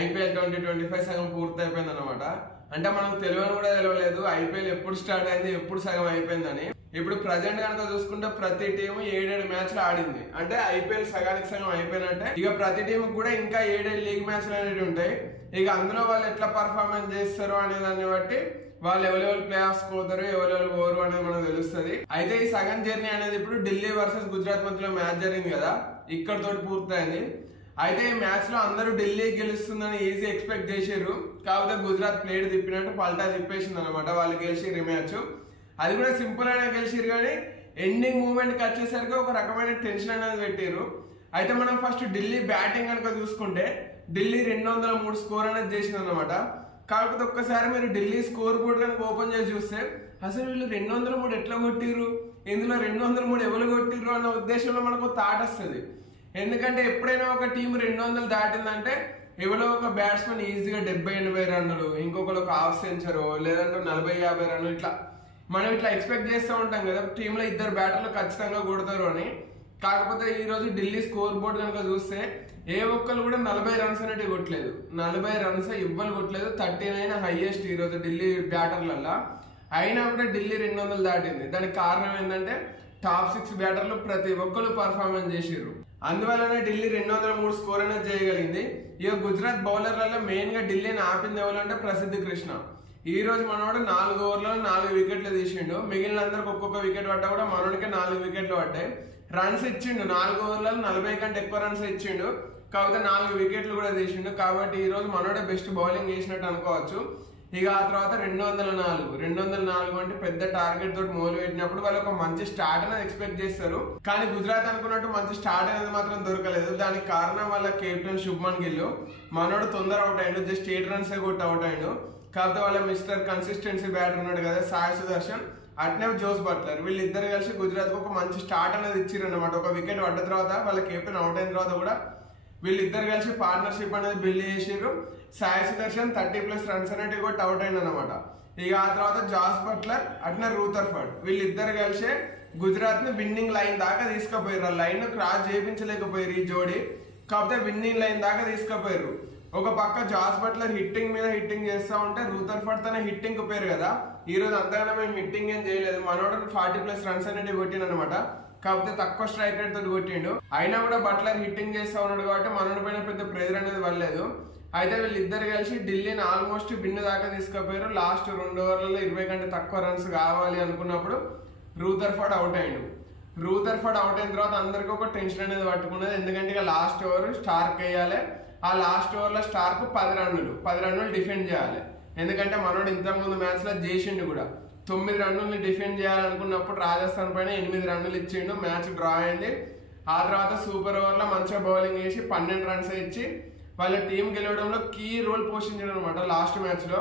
IPL 2025 సగం పూర్తి అయిపోయింది అనమాట. అంటే మనకు తెలియని కూడా తెలియలేదు ఐపీఎల్ ఎప్పుడు స్టార్ట్ అయింది, ఎప్పుడు సగం అయిపోయిందని. ఇప్పుడు ప్రజెంట్ కనుక చూసుకుంటే ప్రతి టీం 7 మ్యాచ్లు ఆడింది. అంటే ఐపీఎల్ సగానికి సగం అయిపోయినట్టే. ఇక ప్రతి టీం కూడా ఇంకా 7 లీగ్ మ్యాచ్లు అనేవి ఉంటాయి. ఇక అందులో వాళ్ళు ఎట్లా పర్ఫార్మెన్స్ చేస్తారు అనే దాన్ని బట్టి వాళ్ళు ఎవరెవరు ప్లే ఆఫ్స్ పోతారు, ఎవరెవరు పోరు అనేది మనకు తెలుస్తుంది. అయితే ఈ సగం జర్నీ అనేది ఇప్పుడు ఢిల్లీ వర్సెస్ గుజరాత్ మధ్యలో మ్యాచ్ జరిగింది కదా, ఇక్కడ తోటి పూర్తయింది. అయితే ఈ మ్యాచ్ లో అందరూ ఢిల్లీ గెలుస్తుందని ఈజీ ఎక్స్పెక్ట్ చేశారు. కాకపోతే గుజరాత్ ప్లేట్ తిప్పినట్టు పల్టా తిప్పేసింది అనమాట. వాళ్ళు గెలిచి మ్యాచ్ అది కూడా సింపుల్ అయినా గెలిచిరు, కానీ ఎండింగ్ మూమెంట్ కి వచ్చేసరికి ఒక రకమైన టెన్షన్ అనేది పెట్టారు. అయితే మనం ఫస్ట్ ఢిల్లీ బ్యాటింగ్ కనుక చూసుకుంటే ఢిల్లీ 203 స్కోర్ అనేది చేసింది అనమాట. కాకపోతే ఒక్కసారి మీరు ఢిల్లీ స్కోర్ బోర్డ్ కనుక ఓపెన్ చేసి చూస్తే అసలు వీళ్ళు 203 ఎట్లా కొట్టిర్రు, ఇందులో 203 ఎవరు కొట్టిర్రు అన్న ఉద్దేశంలో మనకు థాట్ వస్తుంది. ఎందుకంటే ఎప్పుడైనా ఒక టీం 200 దాటిందంటే ఎవరో ఒక బ్యాట్స్మెన్ ఈజీగా 70-80 రన్నులు, ఇంకొకరు ఒక హాఫ్ సెంచరీ లేదంటే 40-50 రన్నులు ఇట్లా మనం ఇట్లా ఎక్స్పెక్ట్ చేస్తూ ఉంటాం కదా, టీంలో 2 బ్యాటర్లు ఖచ్చితంగా కొడతారు అని. కాకపోతే ఈ రోజు ఢిల్లీ స్కోర్ బోర్డ్ కనుక చూస్తే ఏ ఒక్కరు కూడా 40 రన్స్ అనేవి కొట్టలేదు. 40 రన్స్ ఇవ్వలు కొట్టలేదు. 39 హైయెస్ట్ ఈ రోజు ఢిల్లీ బ్యాటర్లల్లా. అయినా కూడా ఢిల్లీ 200 దాటింది. దానికి కారణం ఏంటంటే టాప్ 6 బ్యాటర్లు ప్రతి ఒక్కరు పర్ఫార్మెన్స్ చేసిర్రు. అందువల్లనే ఢిల్లీ 203 స్కోర్ అనేది చేయగలిగింది. ఇక గుజరాత్ బౌలర్లలో మెయిన్ గా ఢిల్లీని ఆపింది ఎవరంటే ప్రసిద్ధ్ కృష్ణ. ఈ రోజు మనోడు 4 ఓవర్లలో 4 వికెట్లు తీసిండు. మిగిలిన అందరికి ఒక్కొక్క వికెట్ పడ్డా కూడా మనోడికి 4 వికెట్లు పడ్డాయి. రన్స్ ఇచ్చిండు 4 ఓవర్లలో 40 కంటే ఎక్కువ రన్స్ ఇచ్చిండు. కాకపోతే 4 వికెట్లు కూడా తీసిండు. కాబట్టి ఈ రోజు మనోడే బెస్ట్ బౌలింగ్ చేసినట్టు అనుకోవచ్చు. ఇక ఆ తర్వాత 204 అంటే పెద్ద టార్గెట్ తోటి మొదలు పెట్టినప్పుడు వాళ్ళు ఒక మంచి స్టార్ట్ అనేది ఎక్స్పెక్ట్ చేస్తారు. కానీ గుజరాత్ అనుకున్నట్టు మంచి స్టార్ట్ అనేది మాత్రం దొరకలేదు. దానికి కారణం వాళ్ళ కెప్టెన్ శుభ్మన్ గిల్. మనోడు తొందర అవుట్ అయ్యిండు, జస్ట్ 8 రన్స్ కొట్టి అవుట్ అయ్యిండు. కాకపోతే వాళ్ళ మిస్టర్ కన్సిస్టెన్సీ బ్యాటర్ ఉన్నాడు కదా సాయి సుదర్శన్, అట్నే జోస్ బట్లర్, వీళ్ళిద్దరు కలిసి గుజరాత్ కు ఒక మంచి స్టార్ట్ అనేది ఇచ్చారు అనమాట. ఒక వికెట్ పడ్డ తర్వాత వాళ్ళ కెప్టెన్ అవుట్ అయిన తర్వాత కూడా వీళ్ళిద్దరు కలిసి పార్ట్నర్షిప్ అనేది బిల్డ్ చేసారు. సాయి సుదర్శన్ 30+ రన్స్ అనేవి కొట్టి అవుట్ అయింది అనమాట. ఇక ఆ తర్వాత జాస్ బట్లర్ అట్నే రూథర్ఫర్డ్ వీళ్ళిద్దరు కలిసి గుజరాత్ ని విన్నింగ్ లైన్ దాకా తీసుకుపోయారు. ఆ లైన్ క్రాస్ చేయించలేకపోయారు ఈ జోడీ. కాకపోతే విన్నింగ్ లైన్ దాకా తీసుకుపోయారు. ఒక పక్క జాస్ బట్లర్ హిట్టింగ్ మీద హిట్టింగ్ చేస్తా ఉంటే రూథర్ఫర్డ్ తన హిట్టింగ్ పేరు కదా, ఈ రోజు అంతగానో మేము హిట్టింగ్ ఏం చేయలేదు. మనోడు 40+ రన్స్ అనేవి కొట్టిండు అనమాట. కాకపోతే తక్కువ స్ట్రైక్ రేట్ తోటి కొట్టిండు. అయినా కూడా బట్లర్ హిట్టింగ్ చేస్తా ఉన్నాడు కాబట్టి మనోడి పైన పెద్ద ప్రెజర్ అనేది పడలేదు. అయితే వీళ్ళిద్దరు కలిసి ఢిల్లీని ఆల్మోస్ట్ విన్ దాకా తీసుకుపోయారు. లాస్ట్ 2 ఓవర్లలో 20 కంటే తక్కువ రన్స్ కావాలి అనుకున్నప్పుడు రూథర్ఫర్డ్ అవుట్ అయ్యిండు. రూథర్ఫర్డ్ అవుట్ అయిన తర్వాత అందరికి ఒక టెన్షన్ అనేది పట్టుకున్నది. ఎందుకంటే ఇక లాస్ట్ ఓవర్ స్టార్క్ వేయాలి. ఆ లాస్ట్ ఓవర్ లో స్టార్క్ 10 రన్నులు డిఫెండ్ చేయాలి. ఎందుకంటే మనోడు ఇంతకుముందు మ్యాచ్ లో చేసిండు కూడా 9 రన్నుల్ని డిఫెండ్ చేయాలనుకున్నప్పుడు రాజస్థాన్ పైన 8 రన్నులు ఇచ్చిండు. మ్యాచ్ డ్రా అయింది. ఆ తర్వాత సూపర్ ఓవర్ లో మంచిగా బౌలింగ్ చేసి 12 రన్స్ ఇచ్చి వాళ్ళ టీం గెలవడంలో కీ రోల్ పోషించాడు అనమాట లాస్ట్ మ్యాచ్ లో.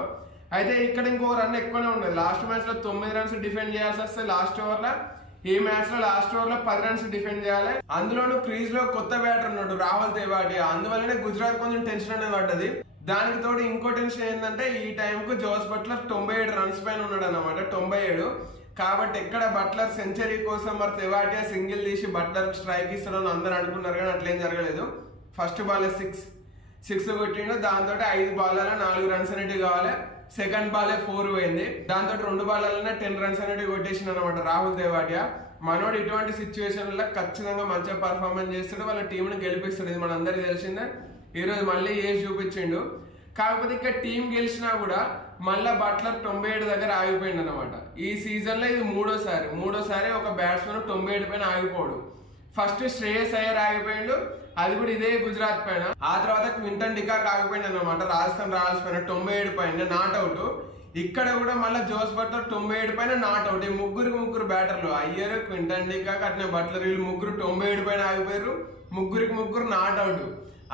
అయితే ఇక్కడ ఇంకో రన్ ఎక్కువనే ఉన్నది. లాస్ట్ మ్యాచ్ లో 9 రన్స్ డిఫెండ్ చేయాల్సి వస్తే లాస్ట్ ఓవర్ లో ఈ మ్యాచ్ లో లాస్ట్ ఓవర్ లో 10 రన్స్ డిఫెండ్ చేయాలి. అందులోనూ క్రీజ్ లో కొత్త బ్యాటర్ ఉన్నాడు రాహుల్ తెవాటియా. అందువల్లనే గుజరాత్ కొంచెం టెన్షన్ అనేది పడ్డది. దానికి తోడు ఇంకో టెన్షన్ ఏంటంటే ఈ టైం కు జోస్ బట్లర్ 97 రన్స్ పైన ఉన్నాడు అనమాట. 97. కాబట్టి ఎక్కడ బట్లర్ సెంచరీ కోసం మరి తెవాటియా సింగిల్ తీసి బట్లర్ స్ట్రైక్ ఇస్తాడని అందరూ అనుకున్నారు, కానీ అట్లేం జరగలేదు. ఫస్ట్ బాల్ 6 కొట్టిండు. దాంతో 5 బాల్లలో 4 రన్స్ అనేవి కావాలి. సెకండ్ బాలే 4 పోయింది. దాంతో 2 బాల్లలోనే 10 రన్స్ అనేవి కొట్టేసింది అనమాట రాహుల్ తెవాటియా. మనోడు ఇటువంటి సిచ్యువేషన్ లో ఖచ్చితంగా మంచిగా పర్ఫార్మెన్స్ చేస్తాడు, వాళ్ళ టీం ని గెలిపిస్తాడు. ఇది మనందరికి తెలిసిందే. ఈ రోజు మళ్ళీ ఏజ్ చూపించిండు. కాకపోతే ఇక్కడ టీం గెలిచినా కూడా మళ్ళా బట్లర్ 97 దగ్గర ఆగిపోయింది అనమాట. ఈ సీజన్ లో ఇది మూడోసారి ఒక బ్యాట్స్మెన్ 97 పైన ఆగిపోడు. ఫస్ట్ శ్రేయస్ అయ్యర్ ఆగిపోయిండు, అది కూడా ఇదే గుజరాత్ పైన. ఆ తర్వాత క్వింటన్ డికాక్ ఆగిపోయింది అనమాట రాజస్థాన్ రాయల్స్ పైన 97 పైన నాట్అవుట్. ఇక్కడ కూడా మళ్ళీ జోస్ బట్లర్ 97 పైన నాట్అవుట్. ఈ ముగ్గురు బ్యాటర్లు అయ్యర్, క్వింటన్ డికాక్ అట్నే బట్లర్ వీళ్ళు ముగ్గురు 97 పైన ఆగిపోయారు. ముగ్గురు నాట్అవుట్.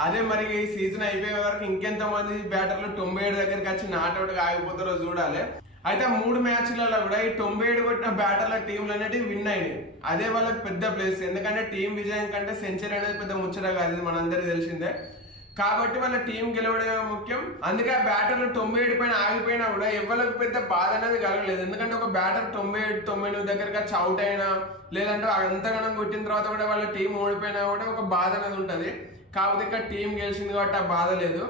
అదే మరి ఈ సీజన్ అయిపోయే వరకు ఇంకెంత మంది బ్యాటర్లు 97 దగ్గరికి వచ్చి నాట్అవుట్ గా ఆగిపోతారో చూడాలి. అయితే 3 మ్యాచ్లలో కూడా ఈ 97 కొట్టిన బ్యాటర్ల టీంలు అనేవి విన్ అయినాయి. అదే వాళ్ళకి పెద్ద ప్లేస్. ఎందుకంటే టీం విజయం కంటే సెంచరీ అనేది పెద్ద ముచ్చట కాదు, ఇది మనందరికీ తెలిసిందే. కాబట్టి వాళ్ళ టీం గెలవడమే ముఖ్యం. అందుకే ఆ బ్యాటర్లు 97 పైన ఆగిపోయినా కూడా ఎవరికి పెద్ద బాధ అనేది కలగలేదు. ఎందుకంటే ఒక బ్యాటర్ 97 దగ్గరకి వచ్చి అవుట్ అయినా లేదంటే అంతగానం కొట్టిన తర్వాత కూడా వాళ్ళ టీం ఓడిపోయినా కూడా ఒక బాధ అనేది ఉంటది. కాకపోతే ఇక్కడ టీం గెలిచింది కాబట్టి ఆ బాధ లేదు.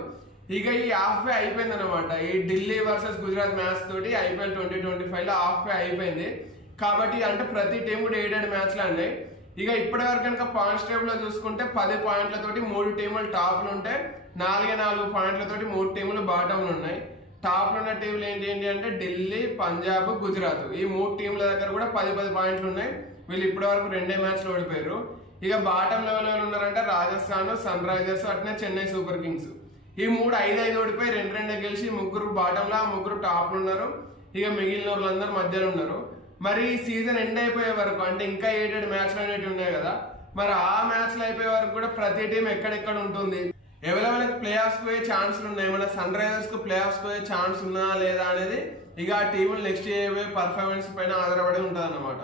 ఇక ఈ హాఫ్ వే అయిపోయింది అనమాట. ఈ ఢిల్లీ వర్సెస్ గుజరాత్ మ్యాచ్ తోటి IPL 2025 లో హాఫ్ వే అయిపోయింది. కాబట్టి అంటే ప్రతి టీం కూడా 7 మ్యాచ్లు ఆడినాయి. ఇక ఇప్పటి వరకు కనుక పాయింట్స్ టేబుల్ లో చూసుకుంటే 10 పాయింట్లతోటి 3 టీములు టాప్లు ఉంటే 4 పాయింట్లతోటి 3 టీములు బాటంలు ఉన్నాయి. టాప్ లో ఉన్న టీంలు ఏంటి అంటే ఢిల్లీ, పంజాబ్, గుజరాత్ ఈ 3 టీంల దగ్గర కూడా 10 పాయింట్లు ఉన్నాయి. వీళ్ళు ఇప్పటి వరకు 2 మ్యాచ్లు ఓడిపోయారు. ఇక బాటం లెవెల్ ఉన్నారంటే రాజస్థాన్, సన్ రైజర్స్, అట్నే చెన్నై సూపర్ కింగ్స్. ఈ 3 5 ఓడిపోయి 2 గెలిచి 3 బాటంలో 3 టాప్లు ఉన్నారు. ఇక మిగిలిన వాళ్ళందరూ మధ్యలో ఉన్నారు. మరి సీజన్ ఎండ్ అయిపోయే వరకు అంటే ఇంకా 7 మ్యాచ్లు అనేవి ఉన్నాయి కదా, మరి ఆ మ్యాచ్లు అయిపోయే వరకు కూడా ప్రతి టీం ఎక్కడెక్కడ ఉంటుంది, ఎవరెవరికి ప్లే ఆఫ్స్ పోయే ఛాన్సులు ఉన్నాయి, మన సన్ రైజర్స్ కు ప్లే ఆఫ్స్ పోయే ఛాన్స్ ఉన్నా లేదా అనేది ఇక ఆ టీములు నెక్స్ట్ చేయబోయే పర్ఫార్మెన్స్ పైన ఆధారపడి ఉంటుంది అన్నమాట.